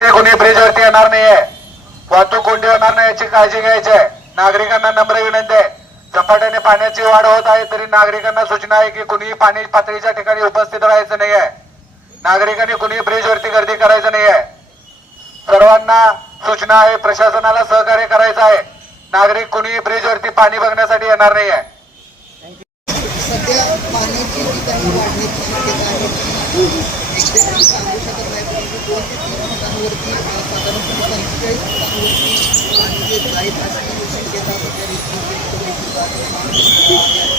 कोणी ब्रिज ब्रिजवरती येणार नाहीये. वाहतूक कोंडी होणार नाही याची काळजी घ्यायची आहे. नागरिकांना नम्र विनंती आहे. झपाट्याने पाण्याची वाढ होत आहे तरी नागरिकांना सूचना आहे की कुणीही पाणी पातळीच्या ठिकाणी उपस्थित राहायचं नाहीये. नागरिकांनी कुणी ब्रिजवरती गर्दी करायचं नाहीये. सर्वांना सूचना आहे प्रशासनाला सहकार्य करायचं आहे. नागरिक कुणी ब्रिजवरती पाणी बघण्यासाठी येणार नाहीये. सध्या पाण्याची जी काही वाढण्याची शक्यता आहे सांगू शकत नाही परंतु दोन ते तीन ठिकाणावरती अ, साधारणपणे पंचेचाळीस ठिकाणावरती पाणी जे जाईल अशी शक्यता सध्या रिस्पॉन्सिबिलिटी कमिटीचा किंवा महापालिका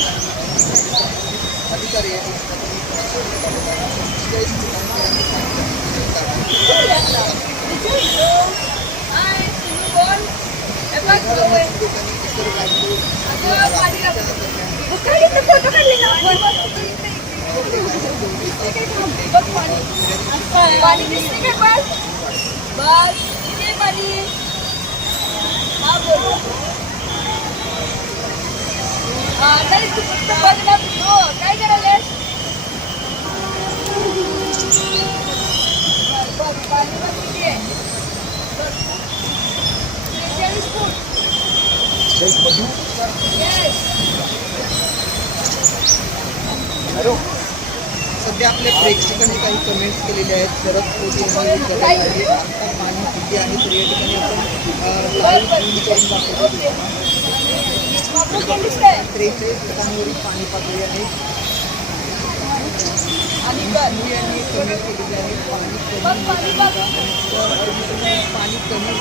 अधिकारी आहेत पंचेचाळीस ठिकाणापर्यंत लोकांनी इतर राज्य पाणी दिसते का बस बस किती पाणी Yes. Hello. सध्या आपल्या प्रेक्षकांनी काही कमेंट्स केलेले आहेत. शरद मोदी यांनी आहे. पाणी किती आहे तर या ठिकाणी आपण त्रेचाळीस ठिकाणावरील पाणी पातळी आहे. आणि यांनी कमेंट केलेली आहे. पाणी कमी पाणी कमी